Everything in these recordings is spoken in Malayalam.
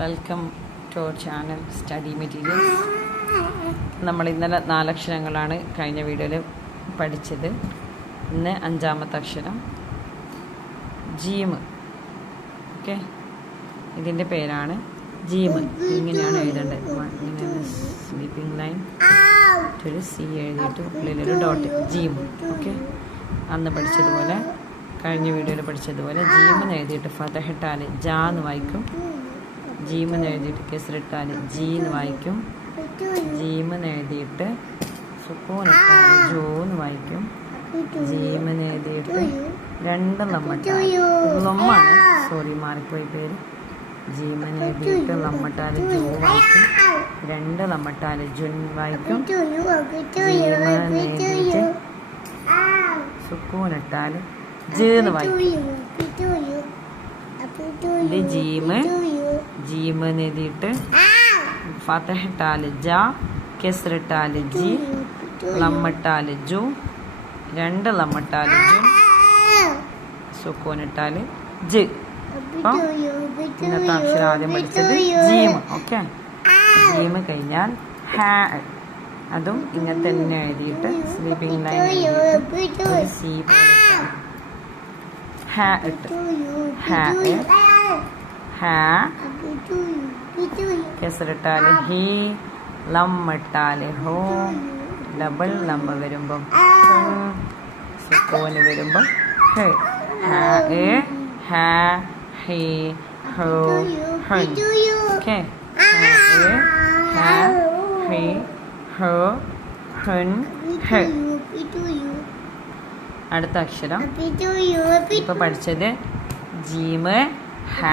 Welcome to our channel study materials. നമ്മൾ ഇന്നലെ 4 അക്ഷരങ്ങളാണ് കഴിഞ്ഞ വീഡിയോയിൽ പഠിച്ചത്. ഇന്ന് 5ാമത്തെ അക്ഷരം ജീം. ഓക്കെ, ഇതിൻ്റെ പേരാണ് ജീം. ഇങ്ങനെയാണ് എഴുതേണ്ടത്. ഇങ്ങനെ സ്ലീപ്പിംഗ് ലൈൻ ഒരു സി എഴുതിയിട്ട് ഉള്ളിലൊരു ഡോട്ട്, ജീം. ഓക്കെ, അന്ന് പഠിച്ചതുപോലെ കഴിഞ്ഞ വീഡിയോയിൽ പഠിച്ചതുപോലെ ജീമെന്ന് എഴുതിയിട്ട് ഫതഹിട്ടാൽ ജാ എന്ന് വായിക്കും. ജീമെന്ന് എഴുതിയിട്ട് കെസ്റിട്ടാൽ ജി എന്ന് വായിക്കും. ജീമെന്ന് എഴുതിയിട്ട് സുക്കൂനിട്ടാൽ ജോ എന്ന് വായിക്കും. ജീമെന്ന് എഴുതിയിട്ട് 2 ലമ്മട്ടാൽ ലൊമ്മാണ്, സോറി മാറിപ്പോയി പേര്. ജീമെന്ന് എഴുതിയിട്ട് ലമ്മട്ടാൽ ജോ വായിക്കും. 2 ലമ്മട്ടാൽ ജുൻ വായിക്കും. ജീമെന്ന് എഴുതിയിട്ട് സുക്കൂനിട്ടാൽ ജ് എന്ന് വായിക്കും. ഇത് ജീമ്. ജീമ് എഴുതിയിട്ട് ഫതഹിട്ടാൽ ജ, കെസ്റിട്ടാൽ ജി, ലമ്മട്ടാൽ ജു, 2 ലമ്മട്ടാൽ ജു, സുക്കൂനിട്ടാൽ ജ്. അപ്പം ഇന്നത്തെ അക്ഷരം ആദ്യം പഠിച്ചത് ജീമ്. ഓക്കെ, ജീമ് കഴിഞ്ഞാൽ ഹാ. അതും ഇങ്ങനെ തന്നെ എഴുതിയിട്ട് സ്ലീപ്പിംഗ് ലൈൻ എഴുതിയിട്ട് ഒരു സി പോലെ ഹാ ഇട്ട് ഹാ ഹാ. കെസ്റിട്ടാൽ ഹി, ലമ്മിട്ടാൽ ഹോ, ഡബിൾ ലമ്മ വരുമ്പം സുക്കൂന് വരുമ്പം ഹെ. ഹാ ഹാ ഹി ഹോ ഹൻ. ഓക്കെ, ഹാ ഹി ഹോ ഹൻ ഹെ. അടുത്ത അക്ഷരം ഇപ്പൊ പഠിച്ചത് ജീമ്, ഹാ,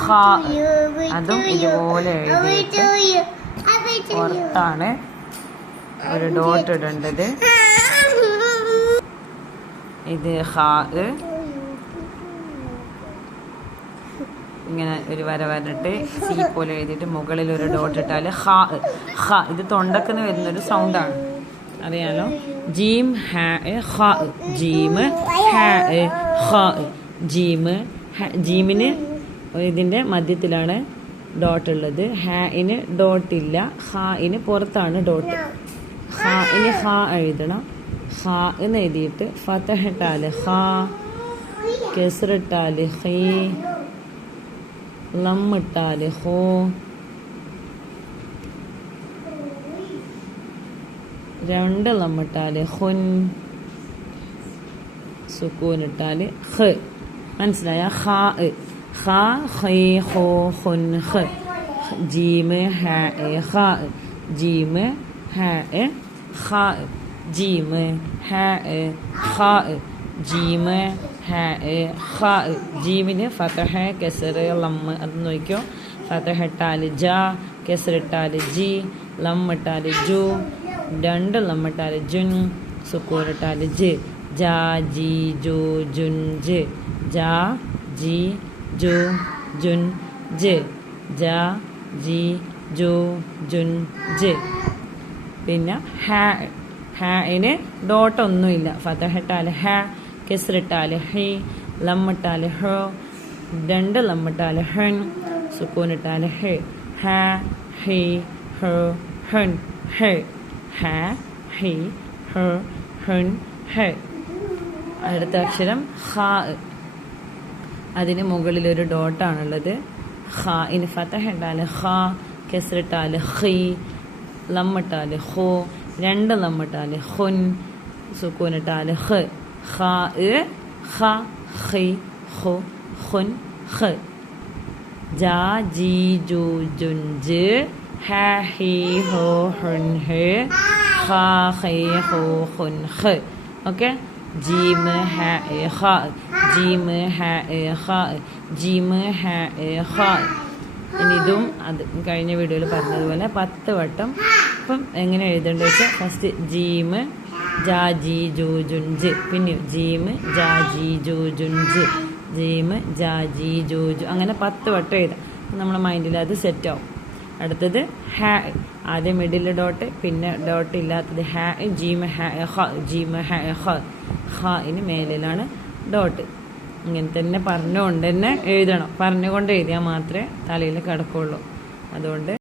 ഹാ. അതും ഇതുപോലെ എഴുതിയിട്ട് പുറത്താണ് ഒരു ഡോട്ട് ഇടേണ്ടത്. ഇത് ഹാ, ഇങ്ങനെ ഒരു വര വരട്ട് സി പോലെ എഴുതിയിട്ട് മുകളിൽ ഒരു ഡോട്ട് ഇട്ടാൽ ഹാ. ഹാ ഇത് തൊണ്ടക്കെന്ന് വരുന്നൊരു സൗണ്ടാണ്, അറിയാലോ. ജീം ഹാ ഹാ. ജീമ് ഹാ ഹാ. ജീമ് ജീമിന് ഇതിൻ്റെ മധ്യത്തിലാണ് ഡോട്ട് ഉള്ളത്. ഹാഇന് ഡോട്ടില്ല. ഹാഇന് പുറത്താണ് ഡോട്ട്. ഹാഇന് ഹാ എഴുതണം. ഹാ എന്ന് എഴുതിയിട്ട് ഫതഹിട്ടാൽ ഹാ, കെസ്റിട്ടാൽ ഹീ, ലമ്മിട്ടാൽ ഹോ, 2 ലമ്മിട്ടാൽ ഹുൻ, സുക്കൂനിട്ടാൽ ഹ്. മനസ്സിലായ? ഹാ ഹാ ഹൈ ഹോ ഹുൻ ഹ്. ജീമ് ഹാ ഹാ. ജീമ് ഹാ ഹാ. ജീമ് ഹാ ഹാ. ജീമ് ഹാ ഹാ. ജീമിന് ഫതഹ, കെസ്റ്, ലമ്മ്. അത് നോക്കിയോ. ഫതഹിട്ടാൽ ജ, കെസ്റിട്ടാൽ ജി, ലമ്മിട്ടാൽ ജു, 2 ലമ്മിട്ടാൽ ജുൻ, സുക്കൂനിട്ടാൽ ജ്. ജാ ജി ജു ജുൻ ജ്. ജാ ജി ജു ജുൻ ജ്. ജാ ജി ജു ജുൻ ജ്. പിന്നെ ഹാ. ഹാഇന് ഡോട്ടൊന്നുമില്ല. ഫതഹിട്ടാൽ ഹാ, കെസ്റിട്ടാൽ ഹി, ലമ്മിട്ടാൽ ഹോ, 2 ലമ്മിട്ടാൽ ഹൻ, സുക്കൂനിട്ടാൽ ഹെ. ഹാ ഹി ഹോ ഹൻ ഹെ. ഹാ ഹി ഹോ ഹൻ ഹെ. അടുത്ത അക്ഷരം ഹാ. അതിന് മുകളിലൊരു ഡോട്ടാണുള്ളത്. ഹാഇന് ഫതഹിട്ടാൽ ഹാ, കെസ്റിട്ടാൽ ഹി, ലമ്മിട്ടാൽ ഹോ, 2 ലമ്മിട്ടാൽ ഹുൻ, സുക്കൂനിട്ടാൽ ഹ്. ഹാ ഹ ഹി ഹോ ഹുൻ ഹ്. ജാ ജി ജു ജുൻ ജ്. ഹാ ഹി ഹോ ഹുൻ ഹ്. ഹാ ഹി ഹോ ഹുൻ ഹ്. ഓക്കെ, ജീമ് ഹാ ഹാ. ജീമ് ഹാ ഹാ. ജീമ് ഹാ ഹാ. ഇനി ഇതും അത് കഴിഞ്ഞ വീഡിയോയിൽ പറഞ്ഞതുപോലെ 10 വട്ടം. അപ്പം എങ്ങനെ എഴുതേണ്ടത് വെച്ചാൽ ഫസ്റ്റ് ജീമ് ജാ ജി ജു ജുൻ ജ്, പിന്നെ ജീമ് ജാ ജി ജു ജുൻ ജ്, ജീമ് ജാ ജി ജു ജു, അങ്ങനെ 10 വട്ടം എഴുതാം. നമ്മുടെ മൈൻഡിൽ അത് സെറ്റാവും. അടുത്തത് ഹാ. ആദ്യം മിഡിൽ ഡോട്ട്, പിന്നെ ഡോട്ട് ഇല്ലാത്തത് ഹാ. ജീമ് ഹാ ഹ. ജീമ് ഹാ ഹ. ഹാഇന് മേലിലാണ് ഡോട്ട്. ഇങ്ങനെ തന്നെ പറഞ്ഞുകൊണ്ട് തന്നെ എഴുതണം. പറഞ്ഞുകൊണ്ട് എഴുതിയാൽ മാത്രമേ തലയിൽ കിടക്കുള്ളൂ. അതുകൊണ്ട്